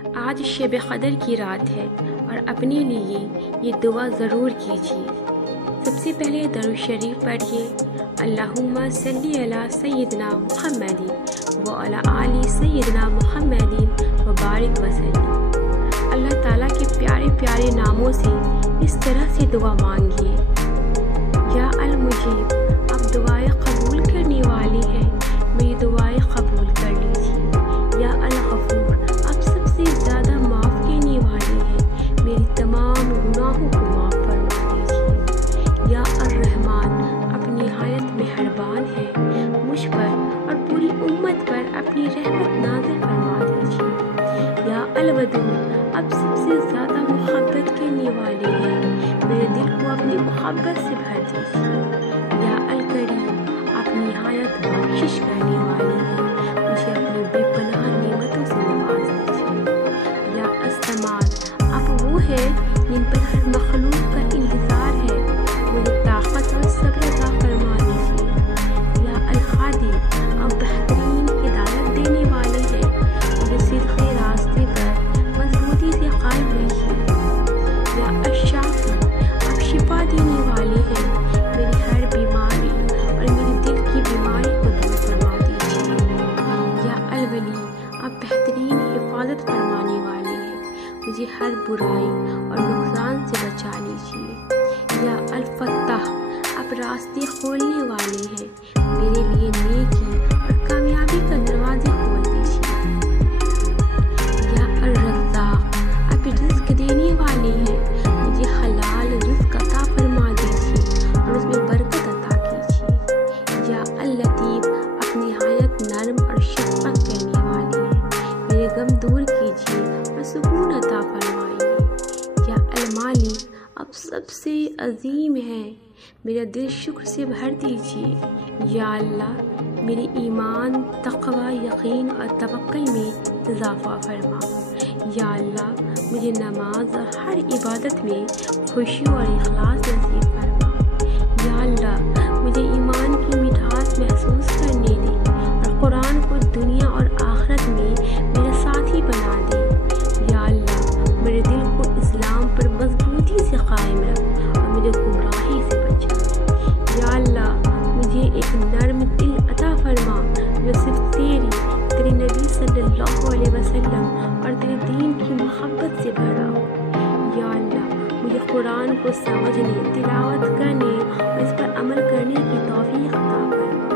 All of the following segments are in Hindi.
आज शब क़दर की रात है और अपने लिए ये दुआ ज़रूर कीजिए। सबसे पहले दरूद शरीफ पढ़िए। अल्लाहुम्मा सल्ली अला सय्यिदना मुहम्मदिन व अला आलि सय्यिदना मुहम्मदिन व बारिक वसल्लम। अल्लाह ताला के प्यारे प्यारे नामों से इस तरह से दुआ मांगिए। या अल मुजीब, आप दुआएं कबूल करने वाले हैं, मेरी दुआएं कबूल कर लीजिए। या अल गफूर, आप सबसे ज़्यादा माफ़ करने वाले हैं, मेरी तमाम गुनाहों को माफ़ फरमा दीजिए। या अर रहमान, आप निहायत मेहरबान हैं, मुझ पर और पूरी उम्मत पर अपनी रहमत नाज़िल फरमा दीजिए। या अल वदूद, आप सबसे ज़्यादा मोहब्बत करने वाले हैं, मेरे दिल को अपनी मोहब्बत से भर दीजिए। या अल करीम, आप निहायत बख्शिश करने वाले हैं, मुझे अपनी बेपनाह नेमतों से नवाज दीजिए। या अस्समाद, आप वो हैं जिन पर हर मखलूक का इंतज़ार है, मुझे ताकत और सब्र अता फरमा दीजिए। या अल हादी, आप बेहतरीन हिदायत देने वाले हैं, मुझे सीधे रास्ते पर मजबूती से कायम रखिए। या अश-शाफी, आप शिफा देने वाले हैं, मेरी हर बीमारी और मेरे दिल की बीमारी को दूर फरमा दीजिए। या अल-वली, आप बेहतरीन हिफाजत फरमाने वाले हैं, मुझे हर बुराई और नुकसान से बचा लीजिए। या अल-फत्ताह, आप रास्ते खोलने वाले हैं, मेरे लिए नेकी और कामयाबी का दरवाजे खोल दीजिए। या अल-रज़्ज़ाक़, आप रिज़्क़ देने वाले हैं, मुझे हलाल रिज़्क़ अता फरमा दीजिए और उसमें बरकत अता कीजिए। या अल-लतीफ़, आप निहायत नर्म और शफ़क़त करने वाले हैं, मेरे गम दूर कीजिए और सुकून अता फरमाइए। या अल-मालिक, आप सबसे अजीम हैं, मेरा दिल शुक्र से भर दीजिए। या अल्लाह, मेरे ईमान, तक़वा, यकीन और तवक्कुल में इज़ाफ़ा फरमा। या अल्लाह, मुझे नमाज और हर इबादत में खुशी और इखलास नसीब फरमा। या अल्लाह, मुझे ईमान की मिठास महसूस करने दे और कुरान को दुनिया और आखिरत में मेरा साथी बना दे। या अल्लाह, मेरे दिल को इस्लाम पर मजबूती से कायम रख और मुझे गुमराही से बचा। या अल्लाह, मुझे एक नर्म दिल अता फरमा जो सिर्फ तेरे नबी सल्लल्लाहु अलैहि वसल्लम और तेरे दीन की मोहब्बत से भरा हो। या अल्लाह, मुझे कुरान को समझने, तिलावत करने और इस पर अमल करने की तौफीक अता फरमा।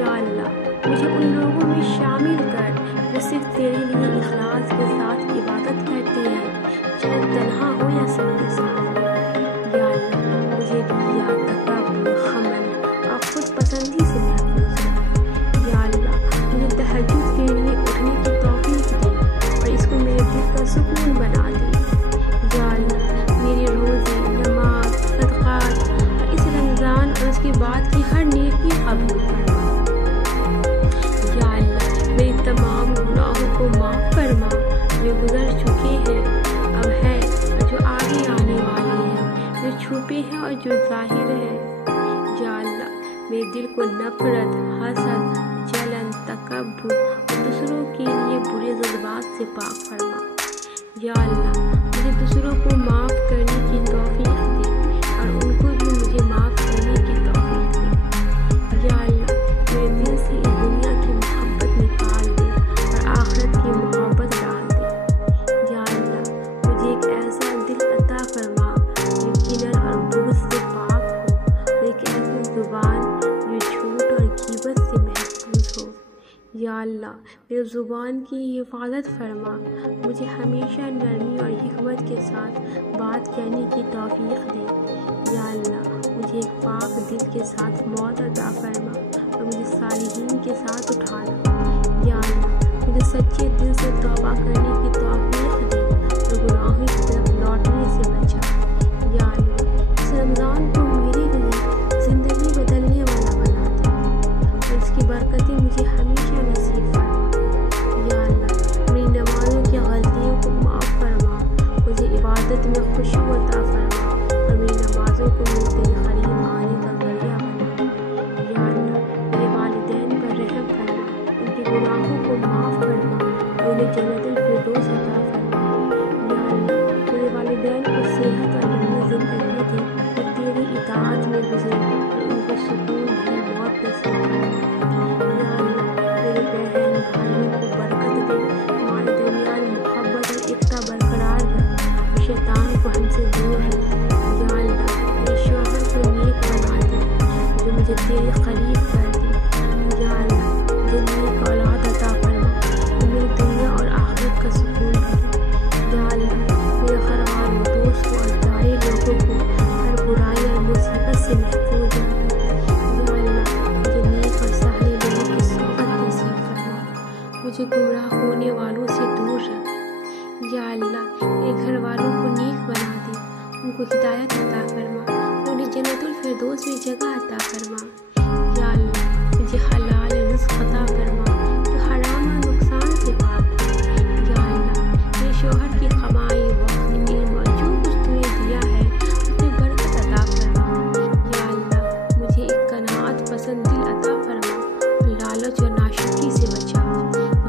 या अल्लाह, मुझे उन लोगों में शामिल कर जो सिर्फ तेरे लिए इखलास के साथ इबादत करते हैं, चाहे तन्हा हो या सबके साथ। या अल्लाह, मुझे रिया, तकब्बुर, खमन और खुद पसंदी से महफूज रख। या अल्लाह, मुझे तहज्जुद के लिए उठने की तौफीक दे और इसको मेरे दिल का सुकून बना दे। या अल्लाह, मेरे रोज़े, नमाज, सदक़ात और इस रमज़ान और उसके बाद की हर नेकी कबूल फरमा। या अल्लाह, मेरी तमाम गुनाहों को माफ़ फरमा, जो गुज़र चुके हैं, अब हैं और जो आगे आने वाले हैं, जो छुपे हैं और जो ज़ाहिर हैं। या अल्लाह, मेरे दिल को नफ़रत, हसद, जलन, तकब्बुर और दूसरों के लिए बुरे जज्बात से पाक फरमा। या अल्लाह, मुझे दूसरों को माफ़ करने की तौफीक दे और उनको भी मुझे माफ़ करने की तौफीक दे। या अल्लाह, मेरे दिल से इस दुनिया की मोहब्बत निकाल दे और आखिरत की मोहब्बत डाल दे। या अल्लाह, मुझे एक ऐसा दिल अता फरमा जो किनर और बुग़्ज़ से पाक हो और एक ऐसी ज़ुबान जो झूठ और ग़ीबत से महफूज हो। या अल्लाह, मेरी ज़ुबान की हिफाजत फरमा, मुझे हमेशा नरमी और हिकमत के साथ बात करने की तौफीक दे। या अल्लाह, मुझे एक पाक दिल के साथ मौत अता फरमा और मुझे सालिहीन के साथ उठाना। या अल्लाह, मुझे सच्चे दिल से तौबा करने की तौफीक दे और गुनाहों की तरफ लौटने से बचा। या अल्लाह, इस रमज़ान को मेरे लिए ज़िंदगी बदलने वाला बना दे और इसकी बरकतें मुझे हमेशा नसीब फरमा। या अल्लाह, मेरी नमाज़ों की गलतियों को माफ़ फरमा, मुझे इबादत में खुशू अता फरमा और मेरी नमाज़ों को मेरे तेरे करीब आने का ज़रिया बना। या अल्लाह, मेरे वालिदैन पर रहम फरमा, उनके गुनाहों को माफ़ फरमा और उन्हें जन्नतुल मेरे घर वालों को नेक बना दे, उनको हिदायत अता फरमा और उन्हें जन्नतुल फिरदौस में जगह अता फरमा। या अल्लाह मुझे हलाल रिज़्क़ अता फरमा जो हराम और नुकसान से पाक हो। या अल्लाह मेरे शौहर की कमाई, वक्त, इल्म और जो कुछ तूने दिया है उसमें बरकत अता फरमा। या अल्लाह मुझे एक कनाअत पसंद दिल अता फरमा और लालच और नाशुक्री से बचा।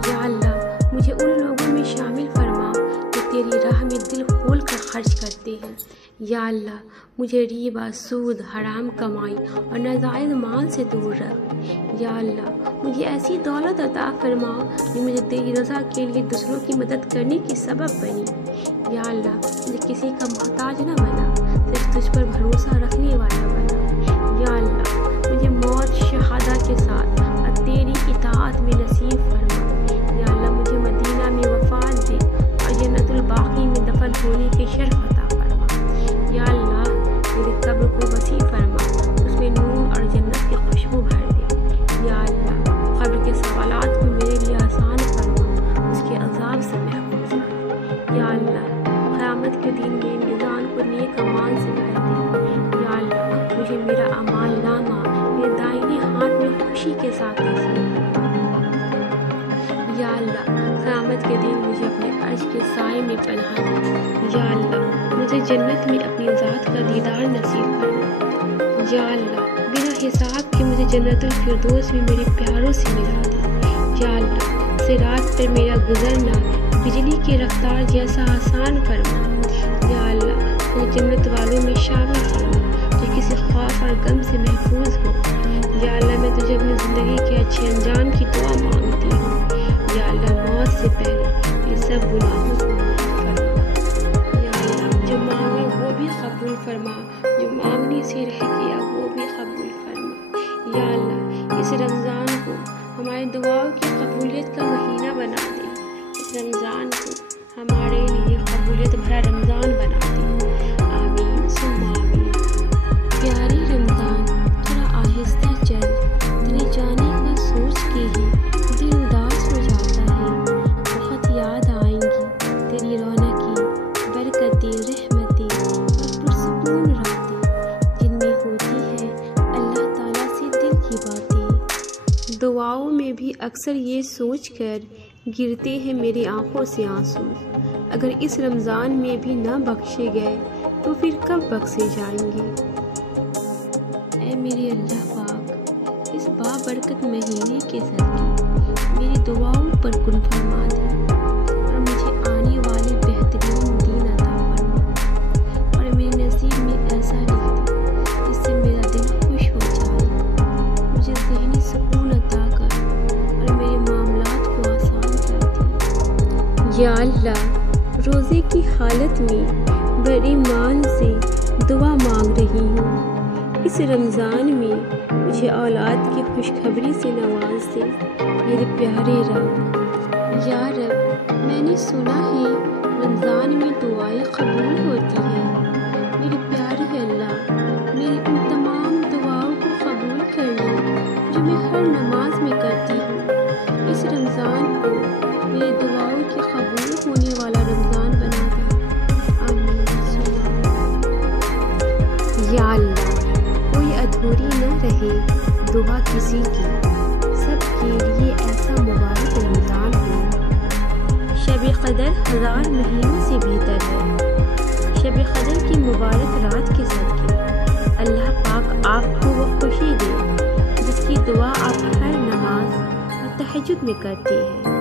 या अल्लाह मुझे उन लोगों में शामिल फरमा जो तेरी राह में दिल खोल कर खर्च करते हैं। या अल्लाह मुझे रिबा, सूद, हराम कमाई और नाजायज़ माल से दूर रख। या अल्लाह मुझे ऐसी दौलत अता फरमा जो मुझे तेरी रज़ा के लिए दूसरों की मदद करने की सबब बनी। या अल्लाह मुझे किसी का मोहताज न बना, सिर्फ तुझ पर भरोसा रखने वाला बना। या अल्लाह मुझे मौत शहादा के साथ और तेरी इताअत में नसीब फरमा। या अल्लाह मुझे मदीना में वफ़ात दे और जन्नतुल बाक़ी में दफन होने के शर्फ अता फरमा। या अल्लाह मेरे कब्र को वसी फरमा, उसमें नूर और जन्नत की खुशबू भर दे। या अल्लाह कब्र के सवालात को मेरे लिए आसान फरमा, उसके अज़ाब से महफूज रख। या अल्लाह क़यामत के दिन मेरे मीज़ान को नेक अमाल से भर दे। या अल्लाह मुझे मेरा अमाल नामा मेरे दाहिने हाथ में खुशी के साथ नसीब फरमा। या अल्लाह क़यामत के दिन मुझे अपने अर्श के साए में पनाह दे। या अल्लाह मुझे जन्नत में अपनी ज़ात का दीदार नसीब फरमा। या अल्लाह बिना हिसाब के मुझे जन्नतुल फिरदौस में मेरे प्यारों से मिला दे। या अल्लाह सिरात पर मेरा गुजरना बिजली की रफ्तार जैसा आसान फरमा। या अल्लाह मुझे जन्नत वालों में शामिल फरमा जो किसी खौफ और गम से महफूज हो। या अल्लाह मैं तुझे अपनी ज़िंदगी के अच्छे अंजाम की दुआ मांगती हूँ। या अल्लाह मौत से पहले ये सब गुनाहों को माफ़ फरमा। या अल्लाह जो मांगे वो भी कबूल फरमा, जो मांगने से रह गया वो भी कबूल फरमा। या अल्लाह इस रमज़ान को हमारी दुआओं की कबूलियत का महीना बना दे। इस रमज़ान को हमारे लिए कबूलियत भरा रमज़ान बना दे। आमीन सुम्मा आमीन। प्यारी रमज़ान थोड़ा आहिस्ता चल, तेरे जाने का सोच के ही दिल उदास हो जाता है। बहुत याद आएंगी तेरी रौनकें, बरकतें, रहमतें और पुरसुकून रातें जिनमें होती है अल्लाह ताला से दिल की बातें। दुआओं में भी अक्सर ये सोचकर गिरते हैं मेरी आंखों से आंसू, अगर इस रमज़ान में भी न बख्शे गए तो फिर कब बख्शे जाएंगे। ऐ मेरे अल्लाह पाक, इस बाबरकत महीने के सदके मेरी दुआओं पर कुन फरमा दे और मुझे आने वाले बेहतरीन दिन अता फरमा और मेरे नसीब में ऐसा लिख दे जिससे मेरा दिल खुश हो जाए। मुझे ज़हनी सुकून अता कर और मेरे मामलात को आसान कर दे। या अल्लाह रोज़े की हालत में बड़े ईमान से दुआ मांग रही हूँ। इस रमज़ान में मुझे औलाद की खुशखबरी से नवाज दे मेरे प्यारे रब। या रब मैंने सुना है रमज़ान में दुआएं कबूल होती हैं। मेरे प्यारे अल्लाह मेरी उन तमाम दुआओं को कबूल कर ले जो मैं हर नमाज में करती हूँ। इस रमज़ान को मेरी दुआओं की कबूल होने वाला रमज़ान बना दे। आमीन। या अल्लाह कोई अधूरी न रहे दुआ किसी की, सबके लिए ऐसा मुबारक रमज़ान हो। शब क़दर हज़ार महीनों से बेहतर है। शब क़दर की मुबारक रात के सदके अल्लाह पाक आपको वो खुशी दे जिसकी दुआ आप हर नमाज और तहज्जुद में करते हैं।